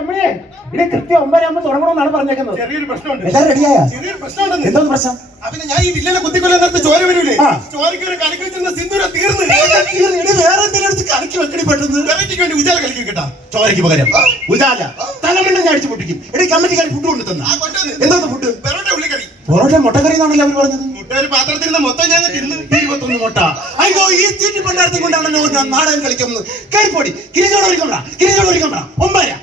അമ്മയെ ഇത് കൃത്യം 9:00 തുടങ്ങണമെന്നാണ് പറഞ്ഞേക്കുന്നത്. ചെറിയൊരു പ്രശ്നമുണ്ട്. എല്ലാവരും റെഡിയായ? ചെറിയൊരു പ്രശ്നമുണ്ട്. എന്തോന്ന് പ്രശ്നം? അവന് ഞാൻ ഈ വില്ലനെ കുത്തിക്കൊല്ലാൻ നേരത്തെ ചോര വരൂലേ, ചോരയ്ക്ക് ഒരു കലക്കി വെച്ചിരുന്ന സിന്ദൂര തീർന്നു. വേറെ എന്തെങ്കിലും എടുത്ത് കലക്കി വെക്കണി പെട്ടെന്ന്. വെറൈറ്റിക്ക് വേണ്ടി ഉജാല കലക്കി കേട്ടാ. ചോരയ്ക്ക് പകരം ഉജാല തലമണ്ട ഞാൻ അടിച്ചു പൊട്ടിക്കും. എടീ കമ്മിറ്റിക്കാർ ഫുഡ് കൊണ്ട് തന്ന എന്തോന്ന് ഫുഡ്? പെറോട്ട ഉള്ളിക്കറി. പൊറോട്ട മുട്ടക്കറി എന്നാണല്ലോ അവർ പറഞ്ഞത്. മുട്ട ഒരു പാത്രത്തിൽ മൊത്തം ഞാൻ തിന്നു. 21 മുട്ട. അയ്യോ ഈ തീറ്റി പണ്ടാരത്തെ കൊണ്ടാണല്ലോ നാടകം കളിക്കുന്നത്. കൈപ്പൊടി കിരിഞ്ഞോട് ഒരുക്കണ്ട, കിരിഞ്ഞോട് ഒരുക്കണ്ട. 9:00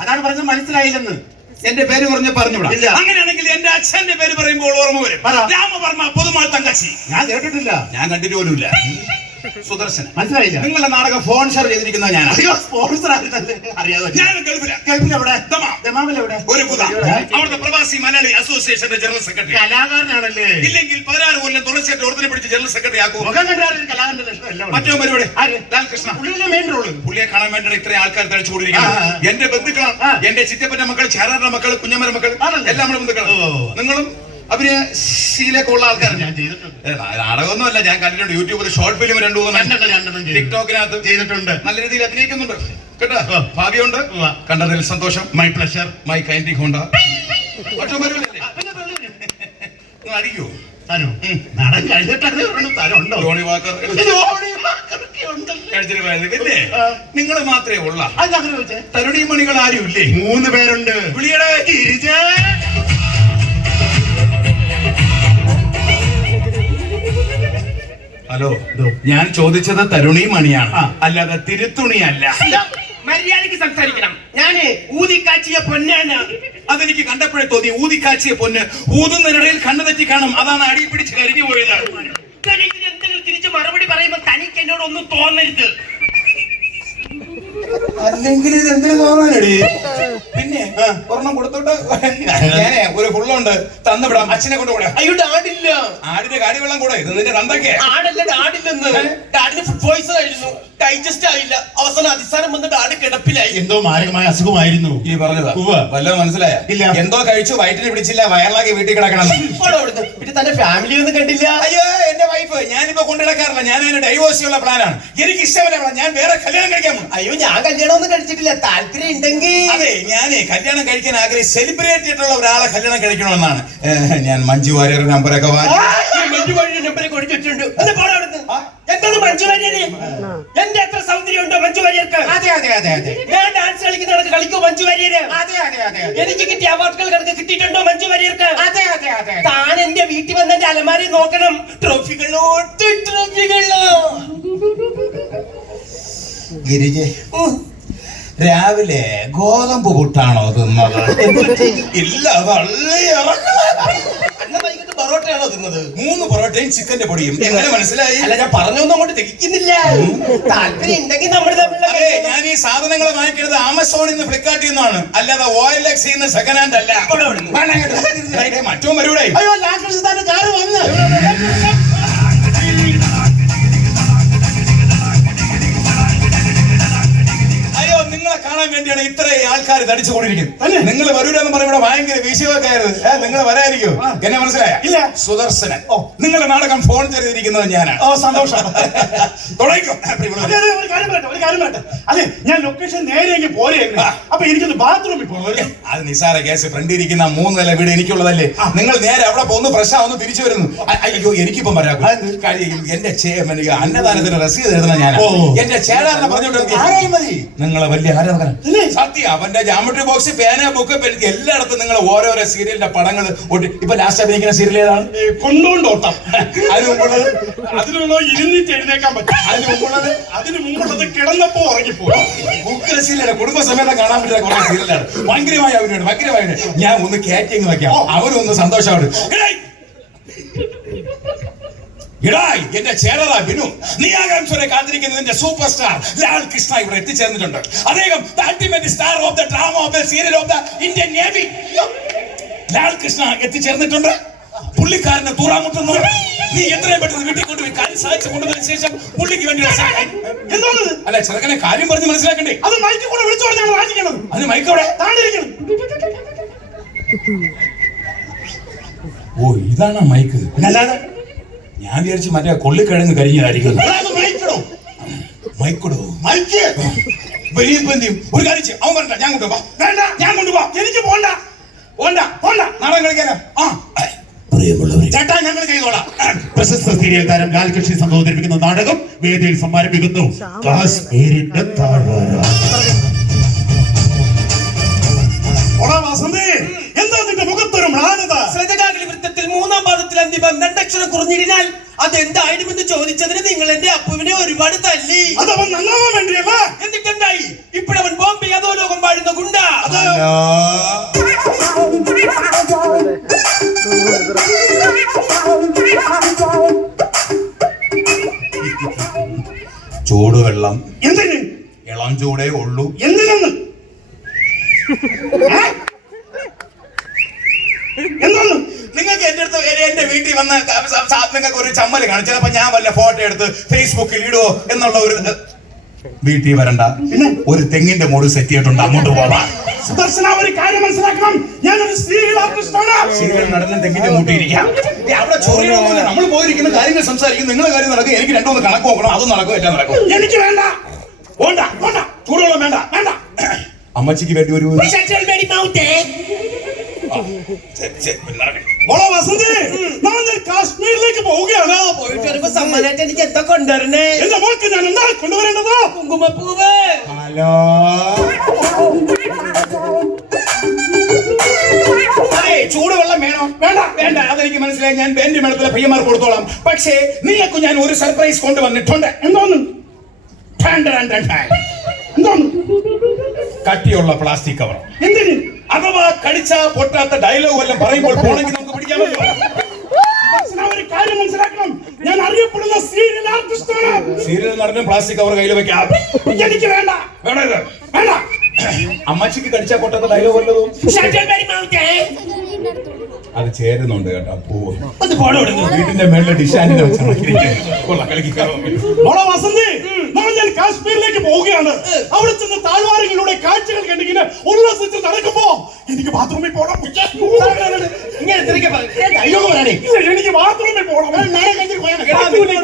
അതാണ് പറഞ്ഞത്. മനസ്സിലായില്ലെന്ന്. എന്റെ പേര് പറഞ്ഞ പറഞ്ഞൂടാ. അങ്ങനെയാണെങ്കിൽ എന്റെ അച്ഛന്റെ പേര് പറയുമ്പോൾ ഓർമ്മ വരും. രാമവർമ്മ പൊതുമാൾ തങ്കച്ചി. ഞാൻ കേട്ടിട്ടില്ല, ഞാൻ കണ്ടിട്ട് പോലുമില്ല. സുദർശൻ. മനസ്സിലായില്ല. നിങ്ങളുടെ നാടകം സ്പോൺസർ ചെയ്തിരിക്കുന്ന ഞാനാണ്. സ്പോൺസർ അറിയാതെ ഞാൻ ഗൾഫില. അവിടുത്തെ പ്രവാസി മലയാളി അസോസിയേഷന്റെ ജനറൽ സെക്രട്ടറി. കലാകാരനാണല്ലേ? ഇല്ലെങ്കിൽ 16 കൊല്ലം തുടർച്ചയായിട്ട് ഓർത്തിനെ പിടിച്ച് ജനറൽ സെക്രട്ടറി ആക്കും. കലാകാരന്റെ മറ്റോ പരിപാടി ലാൽകൃഷ്ണ. Main role. പുള്ളിയെ കാണാൻ വേണ്ടി ഇത്രയും ആൾക്കാർ തളിച്ചു കൊണ്ടിരിക്കുന്നത്. എന്റെ ബന്ധുക്കളാണ്. എന്റെ ചിറ്റപ്പന്റെ മക്കൾ, ചാരാറിന്റെ മക്കൾ, കുഞ്ഞമ്മന്റെ മക്കൾ, എല്ലാം നമ്മുടെ ബന്ധുക്കളാണ്. നിങ്ങളും അഭിനയ ശീലൊക്കെ ഉള്ള ആൾക്കാരാണ്. ഞാൻ ചെയ്തിട്ടുണ്ട്. നാടകമൊന്നുമല്ല, ഞാൻ കണ്ടിട്ടുണ്ട്. യൂട്യൂബിൽ ഷോർട്ട് ഫിലിം 2-3 ടിക്ടോക്കിനകത്ത് ചെയ്തിട്ടുണ്ട്. നല്ല രീതിയിൽ അഭിനയിക്കുന്നുണ്ട് കേട്ടോ. ഭാവിയുണ്ട്. കണ്ടതിൽ സന്തോഷം. മൈ പ്ലഷർ, മൈ കൈൻഡി ഹോണ്ട. അടിക്കോ നാടകം കഴിഞ്ഞിട്ടുണ്ടോ? ജോണി വാക്കർ കഴിച്ചിട്ട് പോയത്. പിന്നെ നിങ്ങൾ മാത്രമേ ഉള്ള തരുണി മണികൾ ആരും ഇല്ലേ? 3 പേരുണ്ട്. വിളിയടേ. ഹലോ, ഞാൻ ചോദിച്ചത് തരുണി മണിയാണ്, അല്ലാതെ തിരുത്തുണിയല്ല. മര്യാദക്ക് സംസാരിക്കണം. ഞാന് ഊതിക്കാച്ചിയ പൊന്നാണ്. അതെനിക്ക് കണ്ടപ്പോഴേ തോന്നി. ഊതിക്കാച്ചിയ പൊന്ന് ഊതുന്നതിനിടയിൽ കണ്ണു തെറ്റി കാണും. അതാണ് അടി പിടിച്ച് കരിഞ്ഞു പോയത്. എന്തെങ്കിലും തിരിച്ച് മറുപടി പറയുമ്പോ തനിക്ക് എന്നോട് ഒന്നും തോന്നരുത്. അല്ലെങ്കിൽ ഇത് എന്തിനു തോന്നാനടി? പിന്നെ ഒരെണ്ണം കൊടുത്തോട്ട് ഞാനേ ഒരു ഫുള്ളുണ്ട് തന്നുവിടാം. അച്ഛനെ കൊണ്ട് കൂടെ. അയ്യോ ഡാഡില്ല. ആടിന്റെ കാടി വെള്ളം കൂടെ. ഇത് നിന്റെ തന്തൊക്കെ ആടല്ല, ഡാഡില്ലെന്ന്. ഡാഡിന് ഫുഡ് പോയിസൺ ആയിരുന്നു, ഡൈജസ്റ്റ് ആയില്ല. അവസാനം അതിസാരം വന്ന് ഡാഡ് കിടപ്പിലായി. എന്തോ മാരകമായ അസുഖമായിരുന്നു. ഈ പറഞ്ഞതാ വല്ലതും മനസ്സിലായ? ഇല്ല. എന്തോ കഴിച്ചു, വയറ്റിന് പിടിച്ചില്ല, വയറിലാക്കി വീട്ടിൽ കിടക്കണം. പിന്നെ തന്റെ ഫാമിലി ഒന്നും കണ്ടില്ല. അയ്യോ എന്റെ വൈഫ് ഞാനിപ്പോ കൊണ്ടിടക്കാറില്ല. ഞാൻ അതിന് ഡൈവോഴ്സ് ഉള്ള പ്ലാനാണ്. എനിക്ക് ഇഷ്ടമല്ല. ഞാൻ വേറെ കല്യാണം കഴിക്കാൻ. അയ്യോ ഞാൻ കല്യാണം ഒന്നും കഴിച്ചിട്ടില്ല. താല്പര്യം ഉണ്ടെങ്കിൽ. അതെ, ഞാനേ കല്യാണം കഴിക്കാൻ ആഗ്രഹിച്ച് സെലിബ്രേറ്റ് ചെയ്തിട്ടുള്ള ഒരാളെ കല്യാണം കഴിക്കണമെന്നാണ്. ഞാൻ മഞ്ജു വാര്യർ നമ്പറൊക്കെ മഞ്ജു വാര്യർ നമ്പറൊക്കെ കൊടുത്തിട്ടുണ്ട്. എന്താണ് മഞ്ജു വാര്യര്? എന്റെ എത്ര സൗന്ദര്യം ഉണ്ടോ മഞ്ജു വാര്യർക്ക്? അതെ അതെ അതെ അതെ. ഞാൻ ഡാൻസ് കളിക്കുന്ന കളിക്കോ മഞ്ജു വാര്യര്? അതെ അതെ അതെ. എനിക്ക് കിട്ടിയ അവാർഡുകൾ കണക്ക് കിട്ടിയിട്ടുണ്ടോ മഞ്ജു വാര്യർക്ക്? അതെ അതെ അതെ. താൻ എന്റെ വീട്ടിൽ വന്ന് എന്റെ അലമാരി നോക്കണം. ട്രോഫികളോട്ട് ട്രോഫികളോ. ഗിരിജെ, രാവിലെ ഗോതമ്പ് പുട്ടാണോ തിന്നത്? ഇല്ല, പൊറോട്ടയാണോ തിന്നത്? 3 പൊറോട്ടയും ചിക്കന്റെ പൊടിയും. എങ്ങനെ മനസ്സിലായി? അല്ല, ഞാൻ പറഞ്ഞൊന്നും അങ്ങോട്ട് തിരിക്കുന്നില്ല. താല്പര്യം ഉണ്ടെങ്കിൽ നമ്മൾ അതെ, ഞാൻ ഈ സാധനങ്ങൾ വാങ്ങിക്കുന്നത് ആമസോണിൽ നിന്ന്, ഫ്ലിപ്കാർട്ടിൽ നിന്നാണ്, അല്ലാതെ OLX നിന്ന് സെക്കൻഡ് ഹാൻഡ് അല്ല. മറ്റോ മരുവിടെ. അയ്യോ ലാൽകൃഷ്ണന്റെ കാറ് വന്ന്. അയ്യോ, നിങ്ങളെ കാണാൻ വേണ്ടിയാണ് ഇത്രയും ആൾക്കാർ തടിച്ചുകൊണ്ടിരിക്കുന്നത്. നിങ്ങൾ വരൂരെന്ന് പറയുമ്പോൾ ഭയങ്കര വീശുവൊക്കെയായിരുന്നു. നിങ്ങൾ വരായിരിക്കും. എന്നെ മനസ്സിലായ? ഇല്ല. സുദർശനൻ. നിങ്ങളുടെ നാടകം ഫോൺ ചെയ്തിരിക്കുന്നത് ഞാനാണ്. സന്തോഷം. തുടങ്ങിക്കോ. ഒരു കാര്യം വേണ്ട. അതെ, ഞാൻ ലൊക്കേഷൻ നേരെ പോരെയായിരുന്നു. അപ്പൊ എനിക്കൊന്ന് ബാത്റൂമിൽ പോകണം. അത് നിസാര കേസ്. ഫ്രണ്ട് ഇരിക്കുന്ന 3 നില വീട് എനിക്കുള്ളതല്ലേ. നിങ്ങൾ നേരെ അവിടെ പോകുന്നു, ഫ്രഷ് ആവുന്നു, തിരിച്ചു വരുന്നു. അയ്യോ എനിക്കിപ്പം വരാം. എന്റെ അന്നദാനത്തിന് രസീത് എഴുതണം ഞാൻ. എന്റെ ചേടാറിനെ പറഞ്ഞോണ്ട് മതി. നിങ്ങളെ വലിയ ആരാധന. സത്യം. അവന്റെ ജാമട്രി ബോക്സ്, പേന, ബുക്ക്, എല്ലായിടത്തും നിങ്ങൾ ഓരോരോ സീരിയലിന്റെ പടങ്ങൾ ഒട്ടി. ഇപ്പൊ ലാസ്റ്റ് അഭിനയിക്കുന്ന സീരിയൽ ഏതാണ്? കൊണ്ടോണ്ടോട്ടം. അതിനുള്ള ഇരുന്നിട്ട് എഴുന്നേക്കാൻ പറ്റും. അതിന് മുമ്പുള്ളത് കിടന്നപ്പോ ഉറങ്ങിപ്പോയി. ബുക്ക് സീരിയലാണ്. കുടുംബസമേതം കാണാൻ പറ്റുന്ന കുറെ സീരിയലാണ്. ഭയങ്കരമായ അഭിനയാണ്. ഞാൻ ഒന്ന് കാറ്റിങ് വെക്കാം. അവരൊന്ന് സന്തോഷമാണ്. ഇടായി എന്റെ ചേരറ ബിനു, നീ ആകാംക്ഷയോടെ കാത്തിരിക്കുന്നതിന്റെ സൂപ്പർ സ്റ്റാർ ലാൽകൃഷ്ണ ഇവിടെ എത്തിച്ചേർന്നിട്ടുണ്ട്. അദ്ദേഹം ultimate star of the drama of the serial of the Indian navy. Lalkrishna എത്തിച്ചേർന്നിട്ടുണ്ട്. പുള്ളിക്കാരന് തൂറാമുട്ടുന്നു. നീ എത്രയും പെട്ടെന്ന് വീട്ടിൽ കൊണ്ടുപോയി കാര്യം സാധിച്ചു കൊണ്ടുവന്നതിന് ശേഷം പുള്ളിക്ക് വേണ്ടി അല്ല ചെറുക്കനെ കാര്യം പറഞ്ഞ് മനസ്സിലാക്കണ്ടേ? അത് മൈക്കിൽ കൂടെ വിളിച്ചു പറഞ്ഞാണ് വാങ്ങിക്കണത്. അതിന് മൈക്കോടെ താണ്ടിരിക്കണം. ഓ ഇതാണ് മൈക്ക്. അല്ലാതെ ഞാൻ വിചാരിച്ചു മറ്റേ കൊള്ളിക്കിഴങ്ങ് കരിഞ്ഞതായിരിക്കും. മൈക്കിടോ മൈക്കിടോ മൈക്ക് വലിയ ബന്ധിയും ഒരു കാര്യം ചെയ്യും. അവൻ പറഞ്ഞ ഞാൻ കൊണ്ടുപോവാ. വേണ്ട, ഞാൻ കൊണ്ടുപോവാ. എനിക്ക് പോണ്ട പോണ്ട പോണ്ട. നാടകം കളിക്കാനോ? പ്രിയമുള്ളവർ ചേട്ടാ ഞങ്ങൾ ചെയ്തോളാം. പ്രശസ്ത സീരിയൽ താരം ലാൽകൃഷ്ണ സംഭവം അവതരിപ്പിക്കുന്ന നാടകം വേദിയിൽ സമ്മാനിപ്പിക്കുന്നു കാശ്മീരിന്റെ താഴ്വര. എന്താ നിന്റെ മുഖത്തൊരു മ്ലാനത? ശ്രദ്ധകാകലി വൃത്തത്തിൽ 3-ാം പാദത്തിൽ അന്തിമം 2 അക്ഷരം കുറഞ്ഞിരുന്നാൽ അതെന്തായിരുമെന്ന് ചോദിച്ചതിന് നിങ്ങൾ എന്റെ അപ്പുവിനെ ഒരുപാട് തല്ലി. അതവൻ നന്നാവാൻ വേണ്ടിയല്ല. എന്നിട്ടെന്തായി? ഇപ്പോഴവൻ ബോംബെ അതോ ലോകം പാടുന്ന ഗുണ്ട. ചൂടുവെള്ളം എന്തിന്? ഇളം ചൂടേ ഉള്ളൂ. എന്തിനെന്ന്? എന്താണ്? നിങ്ങൾക്ക് എന്റെ അടുത്ത് എന്റെ വീട്ടിൽ വന്ന് നിങ്ങൾക്ക് ഒരു ചമ്മല് കാണിച്ചു. ചിലപ്പോ ഞാൻ വല്ല ഫോട്ടോ എടുത്ത് ഫേസ്ബുക്കിൽ ഇടുവോ എന്നുള്ള ഒരു വീട്ടിൽ വരണ്ട. ഒരു തെങ്ങിന്റെ മോഡ് സെറ്റ് ചെയ്തിട്ടുണ്ട്, അങ്ങോട്ട് പോവാം. സുദർശന ഒരു കാര്യം മനസ്സിലാക്കണം. ഞാനൊരു സീരിയൽ ആർട്ടിസ്റ്റാണ്. സീരിയൽ നടനും തെങ്ങിന്റെ മൂട്ടിയിരിക്കാം. അവിടെ ചൊറിയൊന്നുമില്ല. നമ്മൾ പോയിരിക്കുന്ന കാര്യങ്ങൾ സംസാരിക്കും. നിങ്ങളുടെ കാര്യം നടക്കും. എനിക്ക് രണ്ടൊന്ന് കണക്ക് നോക്കണം. അതും നടക്കും, എല്ലാം നടക്കും. എനിക്ക് വേണ്ട വേണ്ട വേണ്ട. ചൂടുവെള്ളം വേണ്ട വേണ്ട. അമ്മച്ചിക്ക് വേണ്ടി ഒരു വസന്തി, നാളെ ഞാൻ കാശ്മീരിലേക്ക് പോവുകയാണ്. പോയിട്ട് വരുമ്പോ സമ്മാനമായിട്ട് എനിക്ക് എന്താ കൊണ്ടുവരണേ? എന്റെ മോൾക്ക് ഞാൻ എന്താണ് കൊണ്ടുവരേണ്ടത്? കുങ്കുമപ്പൂവ്. ഹലോ ചൂടുവെള്ളം വേണോ? വേണ്ട വേണ്ട, അതെനിക്ക് മനസ്സിലായി. ഞാൻ എന്റെ മേളത്തിലെ പയ്യന്മാർക്ക് കൊടുത്തോളാം. പക്ഷേ നിങ്ങൾക്ക് ഞാൻ ഒരു സർപ്രൈസ് കൊണ്ടുവന്നിട്ടുണ്ട്. എന്തോന്ന്? എന്തോന്ന്? കട്ടിയുള്ള പ്ലാസ്റ്റിക് കവർ. എന്തിന്? അഥവാ കടിച്ചാ പൊട്ടാത്ത ഡയലോഗ് വല്ലതും പറയുമ്പോൾ പോണെങ്കിൽ നമുക്ക് പിടിക്കാമല്ലോ. ഒരു കാര്യം മനസ്സിലാക്കണം. ഞാൻ അറിയപ്പെടുന്ന സീരിയൽ ആർട്ടിസ്റ്റാണ്. സീരിയൽ നടനും പ്ലാസ്റ്റിക് കവർ കയ്യിൽ വെക്കാം. എനിക്ക് വേണ്ട വേണത് വേണ്ട. അമ്മച്ചിക്ക് കടിച്ചാ പൊട്ടാത്ത ഡയലോഗ് വല്ലതും അത് ചേരുന്നുണ്ട് കേട്ടോ. പൂവ് വീട്ടിന്റെ മേളിലെ ഡിഷാനിനെ മോളെ വസന്തി, നാളെ ഞാൻ കാശ്മീരിലേക്ക് പോവുകയാണ്. അവിടെ ചെന്ന് താഴ്വാരങ്ങളിലൂടെ കാഴ്ചകൾ കണ്ടിങ്ങനെ ഉല്ലാസിച്ച് നടക്കുമ്പോ എനിക്ക് ബാത്റൂമിൽ പോകണം. എനിക്ക് ബാത്റൂമിൽ പോകണം.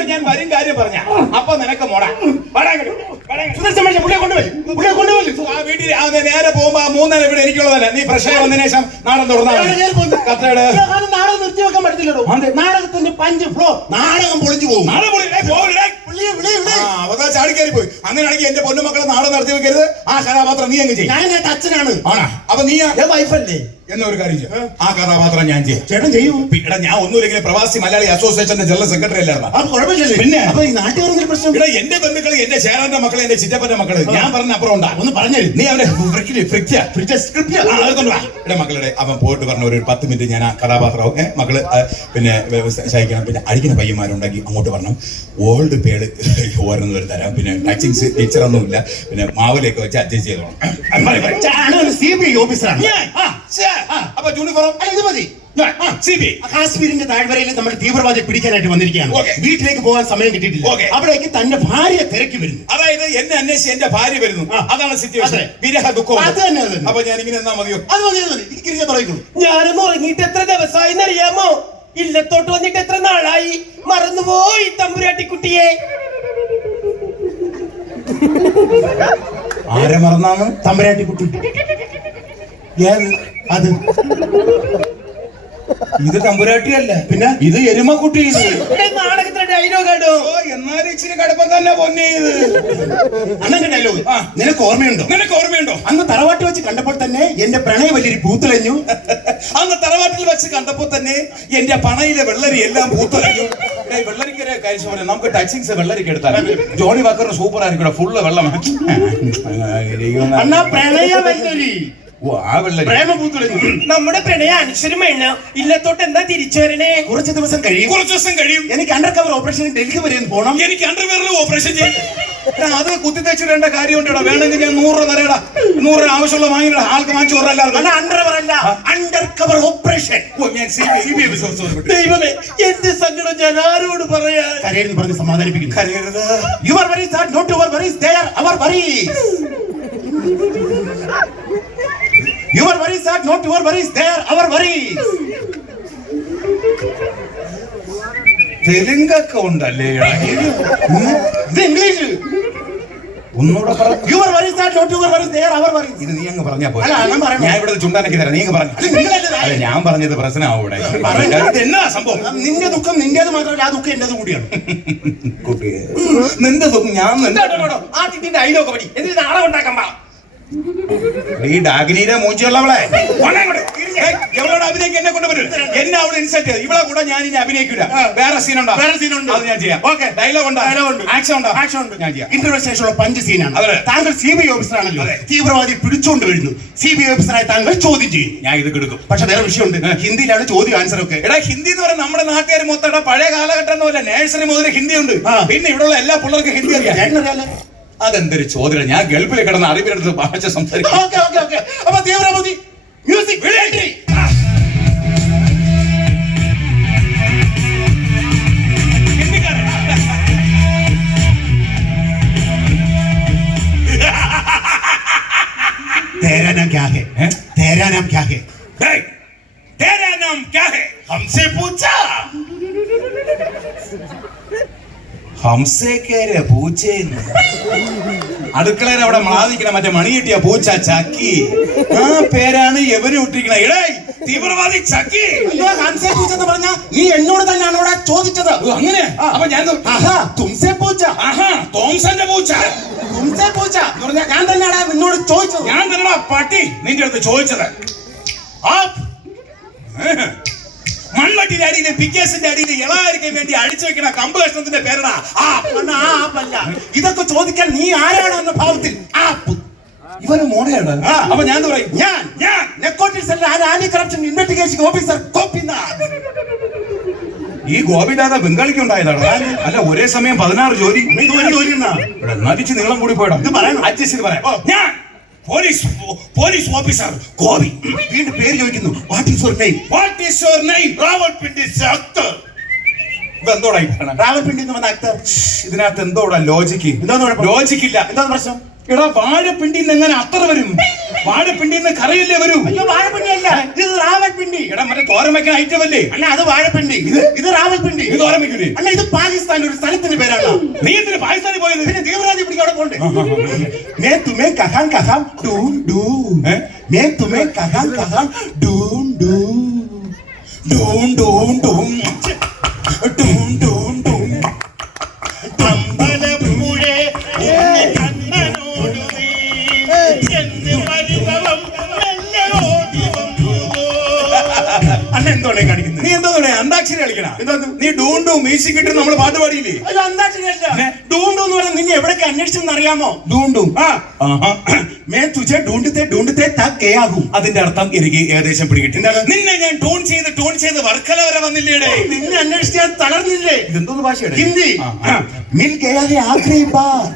ഞാൻ വരും കാര്യം പറഞ്ഞ അപ്പൊ നിനക്ക് മോടാ വീട്ടിൽ നേരെ പോകുമ്പോ 3 നില ഇവിടെ എനിക്കുള്ളതല്ല. നീ ഫ്രഷായി വന്നതിന് ശേഷം നാടൻ തുറന്നാ കത്തയുടെ നാടകം നിർത്തിവെക്കാൻ പറ്റത്തില്ലടോ. നാടകത്തിന്റെ 5 ഫ്ലോർ. നാടകം പൊളിഞ്ഞു പോകും. ചാടിക്കയറി പോയി. അങ്ങനെയാണെങ്കിൽ എന്റെ പൊന്നുമക്കളെ നാടകം നടത്തി വെക്കരുത്. ആ കഥാപാത്രം നീ അങ്ങ് ചെയ്യും. ഞാൻ അച്ഛനാണ്. ആണാ? അപ്പൊ നീ വൈഫല്ലേ? എന്നൊരു കാര്യം ചെയ്യും. ആ കഥാപാത്രം ഞാൻ ചെയ്യും. ചേട്ടൻ ചെയ്യൂ. പിന്നെ ഞാൻ ഒന്നുമില്ലെങ്കിൽ പ്രവാസി മലയാളി അസോസിയേഷന്റെ ജനറൽ സെക്രട്ടറി അല്ലായിരുന്നു. അത് കുഴപ്പമില്ലല്ലേ? പിന്നെ അപ്പൊ ഈ നാട്ടുകാരുടെ പ്രശ്നം. ഇവിടെ എന്റെ ബന്ധുക്കൾ, എന്റെ ചേരാന്റെ മക്കളെ, എന്റെ ചിറ്റപ്പന്റെ മക്കള് ഞാൻ പറഞ്ഞ അപ്പുറം ഉണ്ടാ. ഒന്ന് പറഞ്ഞു നീ അവന്റെ ഇവിടെ മക്കളുടെ അവൻ പോയിട്ട് പറഞ്ഞ ഒരു 10 മിനിറ്റ് ഞാൻ ആ കഥാപാത്രവും മക്കള് പിന്നെ സഹിക്കണം. പിന്നെ അടിക്കുന്ന പയ്യന്മാരുണ്ടാക്കി അങ്ങോട്ട് പറഞ്ഞു. ഓൾഡ് പേട് ഓരോന്ന് ഒരു തരാം. പിന്നെ ടച്ചിങ്സ് ടീച്ചറൊന്നുമില്ല. പിന്നെ മാവിലേക്ക് വെച്ച് അഡ്ജസ്റ്റ് ചെയ്തോളാം. CBI ഓഫീസറാണ്. അപ്പൊ യൂണിഫോം ഇത് മതി. CBI കാശ്മീരിന്റെ താഴ്വരയിൽ നമ്മൾ തീവ്രവാദിയെ പിടിക്കാനായിട്ട് വന്നിരിക്കുകയാണ്. Okay. വീട്ടിലേക്ക് പോകാൻ സമയം കിട്ടിയിട്ടില്ല. Okay. അവിടേക്ക് തന്റെ ഭാര്യ തിരക്കി വരുന്നു. അതായത് എന്നെ അന്വേഷിച്ച് എന്റെ ഭാര്യ വരുന്നു. അതാണ് സിറ്റുവേഷൻ. വിരഹ ദുഃഖം. അത് തന്നെ, അത് തന്നെ. അപ്പൊ ഞാൻ ഇങ്ങനെ എന്നാ മതിയോ? അത് മതി, അത് മതി. തിരിച്ചു തുടങ്ങിക്കോളൂ. ഞാനൊന്ന് ഉറങ്ങിയിട്ട് എത്ര ദിവസമായി അറിയാമോ? ഇല്ലത്തോട്ട് വന്നിട്ട് എത്ര നാളായി? മറന്നുപോയി തമ്പുരാട്ടിക്കുട്ടിയെ. ആരെ മറന്നാണ്? തമ്പുരാട്ടിക്കുട്ടി. അത് ഇത് തമ്പുരാട്ടിയല്ല, പിന്നെ ഇത് എരുമക്കുട്ടി. നാടകത്തിലെ ഡയലോഗാണോ? എന്നാലും ഇച്ചിരി കടുപ്പം തന്നെ പൊന്നെ. ഇത് അണ്ണന്റെ ഡയലോഗ് നിനക്ക് ഓർമ്മയുണ്ടോ? നിനക്ക് ഓർമ്മയുണ്ടോ? അന്ന് തറവാട്ട് വെച്ച് കണ്ടപ്പോൾ തന്നെ എന്റെ പ്രണയം വലിയൊരു പൂത്തുലഞ്ഞു. അന്ന് തറവാട്ടിൽ വെച്ച് കണ്ടപ്പോ തന്നെ എന്റെ പണയിലെ വെള്ളരി എല്ലാം പൂത്തുലഞ്ഞു. വെള്ളരിക്കരെ കാര്യം പറയാം. നമുക്ക് ടച്ചിങ്സ് വെള്ളരിക്ക എടുത്താൽ ജോണി വാക്കറിന് സൂപ്പർ ആയിരിക്കും. ഫുള്ള് വെള്ളം. അണ്ണാ പ്രണയ വെള്ളരി. ഓ ആ വെള്ളരി പ്രേമ പൂത്തുലഞ്ഞു. നമ്മുടെ പ്രണയ അനശ്വരമേണ ഇല്ലത്തോട്ട് എന്താ തിരിച്ചു വരണേ? കുറച്ച് ദിവസം കഴിയും. കുറച്ച് ദിവസം കഴിയും. എനിക്ക് അണ്ടർ കവർ ഓപ്പറേഷൻ ഡൽഹി വരെ ഒന്ന് പോകണം. എനിക്ക് അണ്ടർവെയറിൽ ഓപ്പറേഷൻ ചെയ്യും. അത് കുത്തിത്തച്ചിടേണ്ട കാര്യമുണ്ടോ? വേണമെങ്കിൽ ഞാൻ 100 രൂപ തരടാ. 100 രൂപ ആവശ്യമുള്ള വാങ്ങിടാ. ആൾക്ക് വാങ്ങിച്ചു കൊടുക്കല്ലായിരുന്നു. അണ്ടർവെയർ അല്ല, അണ്ടർ കവർ ഓപ്പറേഷൻ. ദൈവമേ, എന്റെ സങ്കടം ഞാൻ ആരോട് പറയാ? കരയെന്ന് പറഞ്ഞ് സമാധാനിപ്പിക്കുന്നു. കരയരുത്. Your worries are not your worries, they are that not your worries, they are our worries. തെലുങ്കൊക്കെ ഉണ്ടല്ലേ ഇത് ഇംഗ്ലീഷ്. ഒന്നുകൂടെ പറ. Your worries are not your worries, they are our worries. ഇത് നീ അങ്ങ് പറഞ്ഞാ പോലെ. അല്ല, ഞാൻ പറയാം. ഞാൻ ഇവിടെ ചുണ്ടാനൊക്കെ തരാം, നീ അങ്ങ് പറഞ്ഞു. അല്ല, നിങ്ങളല്ലേ അല്ല, ഞാൻ പറഞ്ഞത് പ്രശ്നമാവും ഇവിടെ. ഇത് എന്നാ സംഭവം? നിന്റെ ദുഃഖം നിന്റേത് മാത്രമല്ല, ആ ദുഃഖം എന്റേത് കൂടിയാണ്. കുട്ടിയെ, നിന്റെ ദുഃഖം ഞാൻ ആ ഇതിന്റെ അയിലൊക്കെ പടി എന്നിട്ട് നാളെ ഉണ്ടാക്കാൻ പാ. ഈ ഡാഗിനിയുടെ മൂഞ്ചുള്ളവളെ എവളോട് അഭിനയിക്കാൻ എന്നെ കൊണ്ട് വരും. എന്നെ അവള് ഇൻസൾട്ട് ചെയ്തു. ഇവളെ കൂടെ ഞാൻ ഇനി അഭിനയിക്കില്ല. വേറെ സീനുണ്ടോ? വേറെ സീനുണ്ട്. അത് ഞാൻ ചെയ്യാം. ഓക്കെ. ഡയലോഗ് ഉണ്ടോ? ഡയലോഗ് ഉണ്ട്. ആക്ഷൻ ഉണ്ടോ? ആക്ഷൻ ഉണ്ട്. ഞാൻ ചെയ്യാം. ഇന്റർവ്യൂ ശേഷമുള്ള പഞ്ച് സീനാണ്. അതെ. താങ്കൾ CBI ഓഫീസറാണല്ലോ. അതെ. തീവ്രവാദി പിടിച്ചോണ്ട് വരുന്നു. CBI ഓഫീസറായി താങ്കൾ ചോദ്യം ചെയ്യും. ഞാൻ ഇത് കൊടുക്കും. പക്ഷെ വേറെ വിഷയമുണ്ട്. ഹിന്ദിയിലാണ് ചോദ്യം ആൻസർ ഒക്കെ. എടാ, ഹിന്ദി എന്ന് പറഞ്ഞാൽ നമ്മുടെ നാട്ടുകാർ മൊത്തം പഴയ കാലഘട്ടം ഒന്നുമല്ല. നേഴ്സറി മുതൽ ഹിന്ദി ഉണ്ട്. പിന്നെ ഇവിടെയുള്ള എല്ലാ പിള്ളേർക്കും ഹിന്ദി അറിയാം. ചേട്ടനറിയാലോ. അതെന്തൊരു ചോദ്യം. ഞാൻ ഗൾഫിൽ കിടന്ന് അറിവിലെടുത്ത് ഭാഷ സംസാരിക്കും. Okay okay okay. അപ്പൊ തീവ്രവാദി മ്യൂസിക് तेरा नाम क्या है? तेरा नाम क्या है? तेरा नाम क्या है? हमसे पूछा. ഹംസേ കേരെ പൂച്ചേന്ന്. അടുക്കളയിൽ അവിടെ മാവിക്കണ മറ്റേ മണി കിട്ടിയ പൂച്ച ചക്കി. ആ പേരാണ് എവര് ഇട്ടിരിക്കണ. ഇടേ തീവ്രവാദി ചക്കി. അയ്യോ, ഹംസെ പൂച്ച എന്ന് പറഞ്ഞ നീ എന്നോട് തന്നെയാണ് ഇവിടെ ചോദിച്ചത്. അങ്ങനെ അപ്പൊ ഞാൻ തുംസെ പൂച്ച. തോംസന്റെ പൂച്ച. തുംസെ പൂച്ച എന്ന് പറഞ്ഞാൽ ഞാൻ തന്നെയാണ് നിന്നോട് ചോദിച്ചത്. ഞാൻ തന്നെടാ പട്ടി നിന്റെ അടുത്ത് ചോദിച്ചത്. മൺവട്ടിന്റെ അടിയില് പിക്കേസിന്റെ അടിയില് ഇളായിരിക്കാൻ വേണ്ടി അടിച്ചു വെക്കണ കമ്പ് കഷ്ണത്തിന്റെ പേരടാ ആപ്പല്ല. ഇതൊക്കെ ചോദിക്കാൻ നീ ആരാണെന്ന ഭാവത്തിൽ ആപ്പ്. ഇവന് മോഡയാണ്. അപ്പൊ ഞാൻ പറയും, ഞാൻ narcotic centre anti corruption investigation officer Gopinath. ഈ ഗോപിനാഥ ബംഗാളിക്ക് ഉണ്ടായതാണ്. അല്ല, ഒരേ സമയം 16 ജോലി. ജോലി നടിച്ച് നീളം കൂടി പോയടാ. ഇത് പറയണം. അഡ്ജസ്റ്റ് ചെയ്ത് പറയാം. ഞാൻ പോലീസ് ഓഫീസർ ഗോപി. വീണ്ടും പേര് ചോദിക്കുന്നു. What is your name? What is your name? Rawalpindi Akhtar. ഇതെന്തോടാ ഈ പറയണ? റാവൽപിണ്ടി എന്ന് പറഞ്ഞ അക്തർ. ഇതിനകത്ത് എന്തോടാ ലോജിക്ക്? എന്താണ് ലോജിക്കില്ല. എന്താണ് പ്രശ്നം? എടാ, വാഴപ്പിണ്ടിന്ന് എങ്ങനെ അത്ര വരും? വാഴപ്പിണ്ടിന്ന് കറിയല്ലേ വരൂ? അയ്യോ, വാഴപ്പിണ്ടി അല്ല, ഇത് റാവൽപിണ്ടി. എടാ, മറ്റേ തോരൻ വെക്കാൻ ഐറ്റം അല്ലേ? അല്ല, അത് വാഴപ്പിണ്ടി. ഇത് റാവൽപിണ്ടി. ഇത് തോരൻ വെക്കൂലേ? അല്ല, ഇത് പാകിസ്ഥാൻ ഒരു സ്ഥലത്തിന്റെ പേരാണ്. നീ എന്തിനാ പാകിസ്ഥാനിൽ പോയത്? പിന്നെ തീവ്രവാദി പിടിക്കാൻ അവിടെ പോണ്ടേ? मैं तुम्हें कहां ढूंढ ढूंढ. मैं तुम्हें कहां ढूंढ ढूंढ ढूंढ ढूंढ ढूंढ ढूंढ ढूंढ അമ്പലപ്പുഴേ കണ്ണനോട് നീ എന്ന് പരിഭവം മെല്ലെ ഓടി വന്നു. അണ്ണ എന്തോടെ കാണിക്കുന്നത്? നീ എന്തോടെ അന്താക്ഷരി കളിക്കണ? നീ ഡൂണ്ടു മ്യൂസിക് ഇട്ട് നമ്മൾ പാട്ട് പാടിയില്ലേ? അത് അന്താക്ഷരി അല്ല. ഡൂണ്ടു എന്ന് പറഞ്ഞാൽ നിന്നെ എവിടേക്ക് അന്വേഷിച്ചെന്ന് അറിയാമോ? ഡൂണ്ടു. मैं तुझे ढूंढते तक गया हूं. അതിന്റെ അർത്ഥം എനിക്ക് ഏകദേശം പിടികിട്ടി. നിന്നെ ഞാൻ ടൂൺ ചെയ്ത് വർക്കല വരെ വന്നില്ലേടേ? നിന്നെ അന്വേഷിക്കാൻ തളർന്നില്ലേ? ഇതെന്തോന്ന് ഭാഷയാണ്? ഹിന്ദി. मिल गया है आखिरी बार.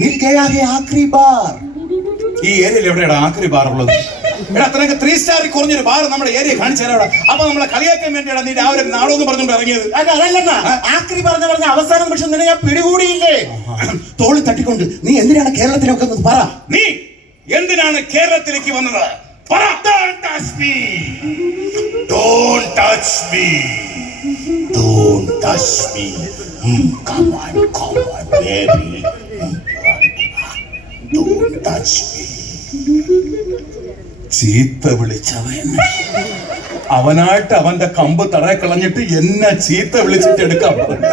मिल गया है आखिरी बार. ഈ ഏരിയയിൽ എവിടെയാണ് ആക്രി ബാർ ഉള്ളത്? എടാ, അത്രയൊക്കെ 3 സ്റ്റാർ കുറഞ്ഞൊരു ബാർ നമ്മുടെ ഏരിയ കാണിച്ചു തരാടാ. അപ്പൊ നമ്മളെ കളിയാക്കാൻ വേണ്ടിയാണ് നീ രാവിലെ നാടോന്ന് പറഞ്ഞുകൊണ്ട് ഇറങ്ങിയത്. അല്ല, അതല്ലെന്നാ ആക്രി പറഞ്ഞ അവസാനം പക്ഷെ നിന്നെ ഞാൻ പിടികൂടിയില്ലേ? തോളി തട്ടിക്കൊണ്ട് നീ എന്തിനാണ് കേരളത്തിലൊക്കെ ഒന്ന് പറ. നീ എന്തിനാണ് കേരളത്തിലേക്ക് വന്നത്? പറ. Don't touch me. Don't touch me. Don't touch me. Come on, baby. Don't touch me. ചീത്ത വിളിച്ചവൻ അവനായിട്ട് അവന്റെ കമ്പ് തടയ കളഞ്ഞിട്ട് എന്നെ ചീത്ത വിളിച്ചിട്ട് എടുക്കാൻ പറഞ്ഞു.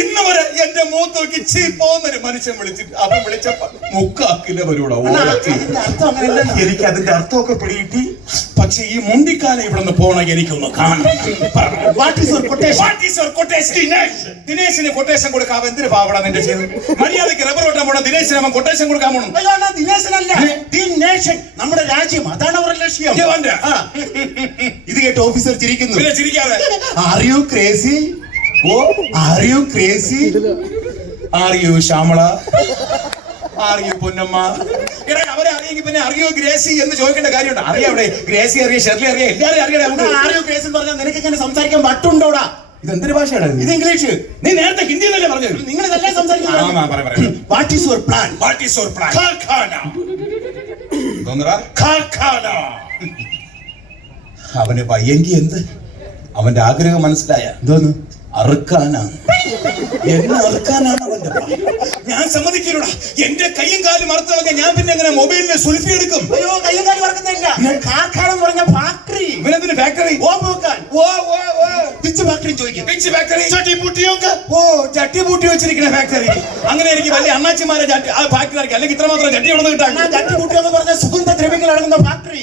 ഇന്ന് വരെ എന്റെ മുഖത്ത് നോക്കി ചീപ്പോന്നൊരു മനുഷ്യൻ വിളിച്ചിട്ട് അവൻ വിളിച്ചപ്പോ മുക്കാക്കില്ല വരൂടാ. എനിക്ക് അതിന്റെ അർത്ഥമൊക്കെ പിടികിട്ടി. പക്ഷെ ഈ മുണ്ടിക്കാലം ഇവിടെ നിന്ന് പോണ എനിക്കൊന്ന് കാണാം. ദിനേശിന് കൊട്ടേഷൻ കൊടുക്കാൻ എന്തിനു പാവടാ നിന്റെ ചെയ്ത്? മര്യാദക്ക് റബ്ബർ വെട്ടാൻ പോണ ദിനേശിന് അവൻ കൊട്ടേഷൻ കൊടുക്കാൻ പോണം. ദിനേശനല്ല, നമ്മുടെ രാജ്യം, അതാണ് അവരുടെ ലക്ഷ്യം. ഇത് കേട്ട് ഓഫീസർ ചിരിക്കുന്നു. ചിരിക്കാതെ. Are you crazy? Are you crazy? Are you Shyamala? Are you Ponnamma? എടാ, അവരെ അറിയെങ്കിൽ പിന്നെ അറിയോ ഗ്രേസി എന്ന് ചോദിക്കേണ്ട കാര്യമുണ്ട്. അറിയാവിടെ ഗ്രേസി അറിയാം, ഷെർലി അറിയാം, എല്ലാവരും അറിയണം. ആരെയോ ഗ്രേസി എന്ന് പറഞ്ഞാൽ നിനക്ക് ഇങ്ങനെ സംസാരിക്കാൻ പറ്റുണ്ടോടാ? ഇതെന്തൊരു ഭാഷയാണ്? ഇത് ഇംഗ്ലീഷ്. നീ നേരത്തെ ഹിന്ദി എന്നല്ലേ പറഞ്ഞത്? നിങ്ങൾ ഇതെല്ലാം സംസാരിക്കുന്നത്. What is your plan? What is your plan? കാർഖാന. അവന് വയ്യെങ്കി എന്ത്? അവന്റെ ആഗ്രഹം മനസ്സിലായ എന്തോന്ന്? അറുക്കാനാണ്. എന്നെ അറുക്കാനാണ് അവന്റെ പ്രായം. ഞാൻ സമ്മതിക്കില്ലടാ. എന്റെ കയ്യും കാലും അറുത്തവங்க ഞാൻ പിന്നെ എങ്ങനെ മൊബൈലിൽ സുൽഫി എടുക്കും? അയ്യോ കയ്യും കാലും മറക്കുന്നില്ല. കാക്കാണെന്ന് പറഞ്ഞ ഫാക്ടറി. ഇവനെന്തിന് ഫാക്ടറി? ഓ പോക്കാൻ. പിച്ച് ഫാക്ടറി ചോദിക്കും. പിച്ച് ഫാക്ടറി ഓ ചട്ടി പൂട്ടി വെച്ചിരിക്കുന്ന ഫാക്ടറി. അങ്ങനെ എനിക്ക് വലിയ അണ്ണാച്ചിമാരെ ആ ഫാക്ടറി ആയിരിക്കും. അല്ലെങ്കിൽ ഇത്രമാത്രം ചട്ടി ഉണ്ടെന്ന് കിട്ടാൻ ചട്ടി കൂട്ടിയെന്ന് പറഞ്ഞ സുഗന്ധ ദ്രവ്യങ്ങൾ അടങ്ങുന്ന ഫാക്ടറി.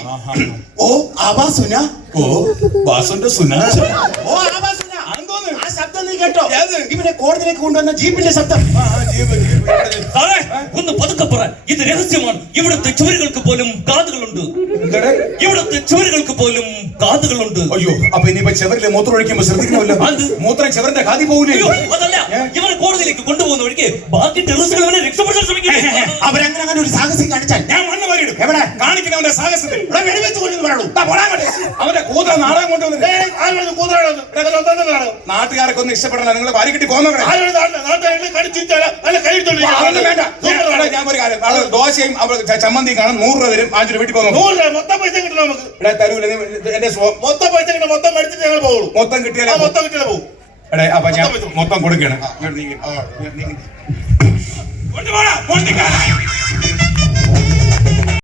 ഓ ആവാ സുന. ഓ വാസുന്റെ സുന. ഓ ആവാ സുന. ആ ശബ്ദം നീ കേട്ടോ? ഇവനെ കോടതിയിലേക്ക് കൊണ്ടുവന്ന ജീപ്പിന്റെ ശബ്ദം. സാറേ ഒന്ന് പതുക്കെ പറ. ഇത് രഹസ്യമാണ്. ഇവിടുത്തെ ചുവരുകൾക്ക് പോലും കാതുകളുണ്ട്. ഇവിടുത്തെ ചുവരുകൾക്ക് പോലും കാതുകളുണ്ട്. അയ്യോ അപ്പൊ ഇനിയിപ്പോ ചെവരിലെ മൂത്രം ഒഴിക്കുമ്പോ ശ്രദ്ധിക്കണമല്ലോ. മൂത്രം ചെവറിന്റെ കാതി പോകില്ലേ? അതല്ല, ഇവരെ കോടതിയിലേക്ക് കൊണ്ടുപോകുന്ന വഴിക്ക് ബാക്കി ടെററിസ്റ്റുകൾ ഇവനെ രക്ഷപ്പെടാൻ ശ്രമിക്കുന്നു. അവരങ്ങനെ ഒരു സാഹസം കാണിച്ചാൽ ഞാൻ മണ്ണ് വാരിയിടും. എവിടെ കാണിക്കുന്നവന്റെ സാഹസത്തിൽ വെടിവെച്ച് കൊണ്ടെന്ന് പറയണു. അവന്റെ കൂതറ നാടകം കൊണ്ടുവന്നു. നാട്ടുകാരൊക്കെ ഒന്ന് ഇഷ്ടപ്പെടണം. നിങ്ങൾ വാരി കിട്ടി പോകുന്ന ഞാൻ ഒരു കാര്യം, ദോശയും ചമ്മന്തിയും കാണും. 100 രൂപ തരും. 5 രൂപ വീട്ടിൽ പോകുന്നു. മൊത്തം പൈസ കിട്ടണം നമുക്ക്. ഇവിടെ തരൂല. എന്റെ മൊത്തം പൈസ കിട്ടണം. മൊത്തം മേടിച്ചിട്ട് ഞങ്ങൾ പോകുള്ളൂ. മൊത്തം കിട്ടിയാലേ മൊത്തം കിട്ടിയാലേ പോകും. എടേ അപ്പൊ ഞാൻ മൊത്തം കൊടുക്കണം. കൊണ്ടുപോടാ